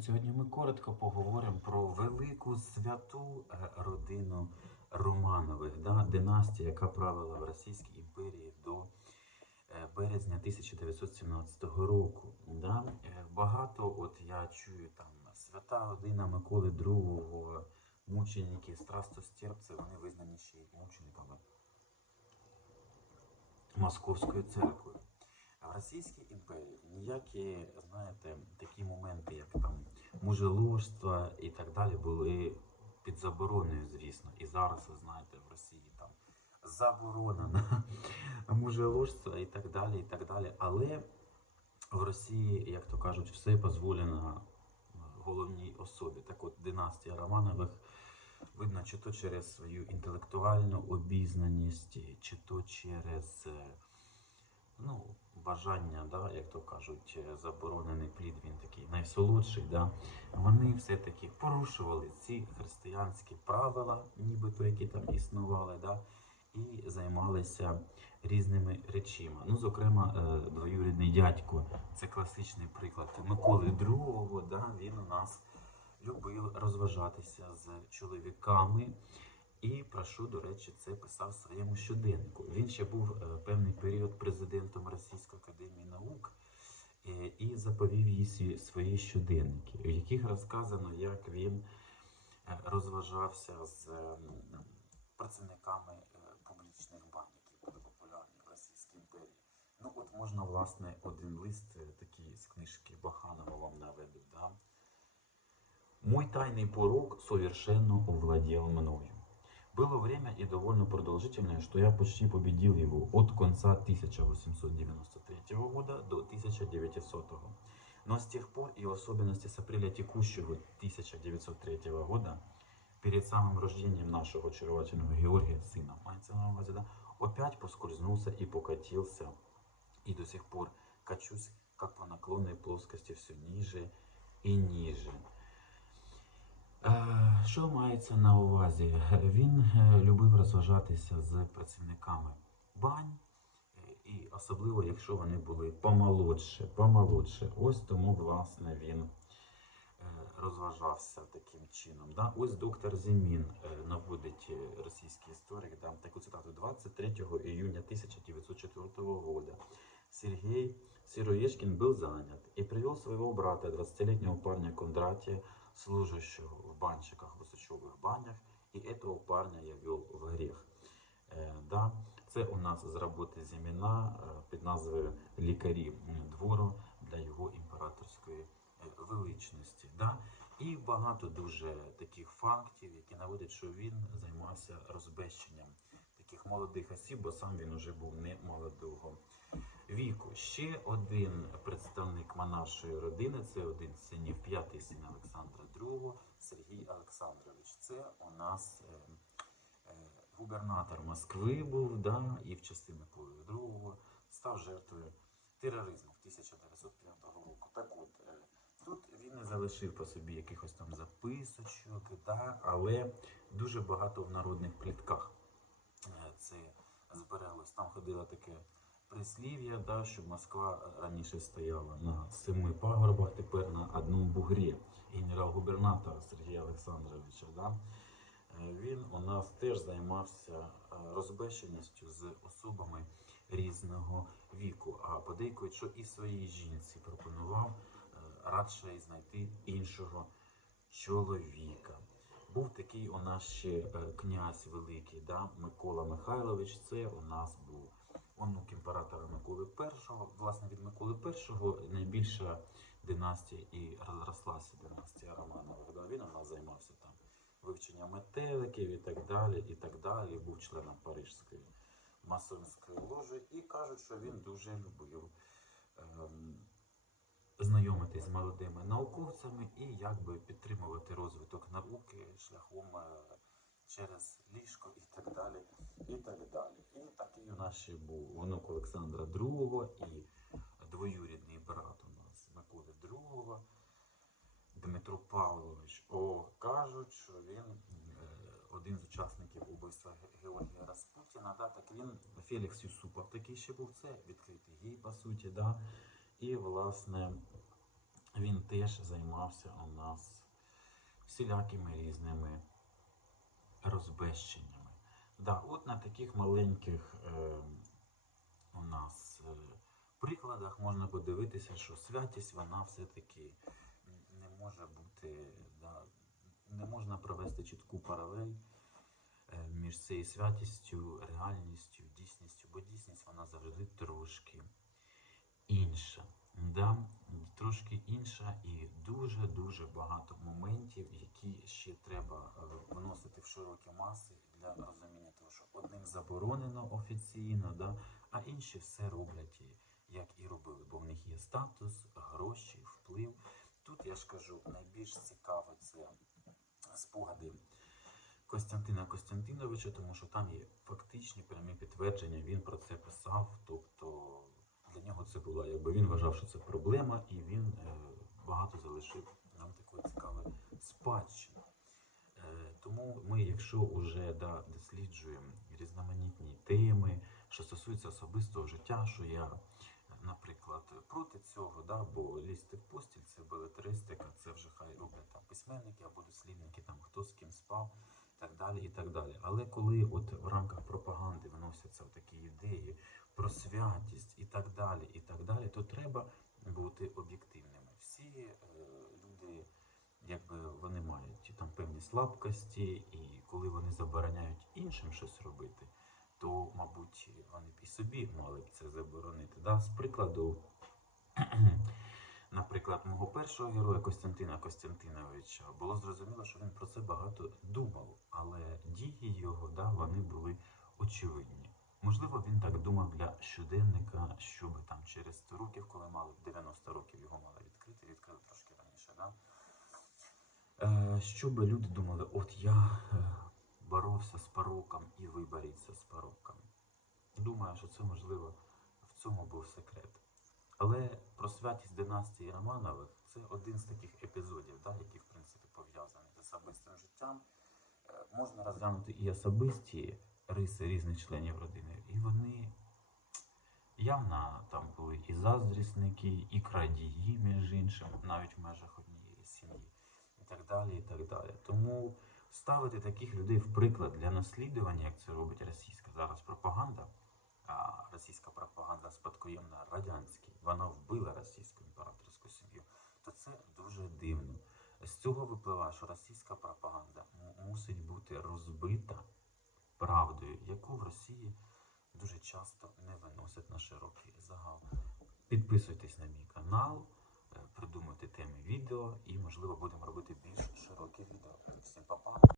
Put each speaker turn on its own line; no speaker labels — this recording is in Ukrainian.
Сьогодні ми коротко поговоримо про велику святу е, родину Романових, да? династія, яка правила в Російській імперії до е, березня 1917 року. Да? Е, Багато, от я чую там свята родина Миколи II, мученики, страстостерпці, вони визнані ще мучениками Московської церкви. А в Російській імперії ніякі, знаєте, такі моменти, як там мужеложство і так далі, були під забороною, звісно. І зараз, ви знаєте, в Росії там заборонено мужеложство і так далі, і так далі. Але в Росії, як то кажуть, все дозволено головній особі. Так от династія Романових видно, чи то через свою інтелектуальну обізнаність, чи то через е, ну, бажання, да, як то кажуть, е, заборонений плід, він такий найсолодший. Да, вони все-таки порушували ці християнські правила, нібито які там існували, да, і займалися різними речима. Ну, зокрема, е, двоюрідний дядько, це класичний приклад Миколи II, да, він у нас любив розважатися з чоловіками. І про що, до речі, це писав в своєму щоденнику. Він ще був е, певний період президентом Російської академії наук е, і заповів їй свої щоденники, в яких розказано, як він е, розважався з працівниками публічних банк, які були популярні в Російській імперії. Ну, от можна, власне, один лист такий з книжки Баханова вам наведу. Да? Мой тайный порог совершенно овладел мною. Было время и довольно продолжительное, что я почти победил его от конца 1893 года до 1900. Но с тех пор, и в особенности с апреля текущего 1903 года, перед самым рождением нашего очаровательного Георгия, сына, увазі, да, опять поскользнулся и покатился, и до сих пор качусь, как по наклонной плоскости, все ниже и ниже. Що мається на увазі? Він е, любив розважатися з працівниками бань, і особливо, якщо вони були помолодше, помолодше. Ось тому, власне, він е, розважався таким чином. Да? Ось доктор Зимін е, наводить російський історик да, таку цитату 23 июня 1904 года. Сергей Сироежкин был занят и привел своего брата, 20-летнего парня Кондратия, служащего в банщиках в Высочевых банях, и этого парня я вел в грех. Е, да, це у нас з роботи Зіміна е, під назвою Лікарі м, двору для його імператорської е, величності. Да? І багато дуже таких фактів, які наводять, що він займався розбещенням таких молодих осіб, бо сам він уже був не молодого віку. Ще один представник монаршої родини, це один з синів, п'ятий син Олександра II, Сергій Олександрович. Це у нас е, е, губернатор Москви був, да, і в часи Миколи II став жертвою тероризму в 1905 року. Так от, е, тут він не залишив по собі якихось там записочок, да, але дуже багато в народних плітках це збереглось. Там ходило таке прислів'я, да, що Москва раніше стояла на семи пагорбах, тепер на одному бугрі. Генерал-губернатора Сергія Олександровича. Да? Е, Він у нас теж займався е, розбещеністю з особами різного віку. А подейкують, що і своїй жінці пропонував е, радше знайти іншого чоловіка. Був такий у нас ще князь великий, да? Микола Михайлович. Це у нас був онук імператора Миколи І. Власне, від Миколи І найбільша династія і розрослася династія Романових. Він у займався там вивченням метеликів і так далі, і так далі. Був членом Парижської масонської ложі і кажуть, що він дуже любив ем, знайомитись з молодими науковцями і якби підтримувати розвиток науки шляхом е, через ліжко і так далі. І так далі. У нас ще був онук Олександра II і двоюрідний брат у нас Миколи II. Дмитро Павлович. О, кажуть, що він е, один з учасників убивства Георгія Распутіна. Да, так він Фелікс Юсупов такий ще був. Це відкритий гей, по суті, да. І, власне, він теж займався у нас всілякими різними розбещеннями. Да, от на таких маленьких е, у нас е, прикладах можна подивитися, що святість вона все-таки не може бути, да, не можна провести чітку паралель е, між цією святістю, реальністю, дійсністю, бо дійсність вона завжди трошки інша. Да? Трошки інша і дуже-дуже багато моментів, які ще треба е, вносити в широкі маси для розуміння того, що одним заборонено офіційно, да? а інші все роблять, як і робили, бо в них є статус, гроші, вплив. Тут я ж кажу, найбільш цікаво це спогади Костянтина Костянтиновича, тому що там є фактичні прямі підтвердження, він про це писав. Тобто для нього це була, якби він вважав, що це проблема, і він е, багато залишив нам такої цікавої спадщини. Тому ми, якщо вже да, досліджуємо різноманітні теми, що стосуються особистого життя, що я, наприклад, проти цього, да, бо лізти в постіль це белетристика, це вже хай роблять там письменники або дослідники, там хто з ким спав, і так далі, і так далі. Але коли от в рамках пропаганди виносяться такі ідеї про святість і так далі, і так далі, то треба бути об'єктивними. Всі е, люди якби вони мають там певні слабкості, і коли вони забороняють іншим щось робити, то, мабуть, вони б і собі мали б це заборонити. Да? З прикладу, наприклад, мого першого героя Костянтина Костянтиновича було зрозуміло, що він про це багато думав, але дії його да, вони були очевидні. Можливо, він так думав для щоденника, щоб там через 100 років, коли мали 90 років, його мали відкрити, відкрили трошки раніше. Да? Е, щоб люди думали, от я е, боровся з пороком і ви боріться з пороком. Думаю, що це можливо в цьому був секрет. Але про святість династії Романових це один з таких епізодів, да, які в принципі пов'язані з особистим життям. Е, Можна розглянути і особисті риси різних членів родини, і вони явно там були і заздрісники, і крадії, між іншим, навіть в межах так далі, і так далі. Тому ставити таких людей в приклад для наслідування, як це робить російська зараз пропаганда, а російська пропаганда спадкоємна радянській, вона вбила російську імператорську сім'ю, то це дуже дивно. З цього випливає, що російська пропаганда мусить бути розбита правдою, яку в Росії дуже часто не виносять на широкий загал. Підписуйтесь на мій канал, Придумати теми відео і, можливо, будемо робити більш широкі відео. Всім па-па!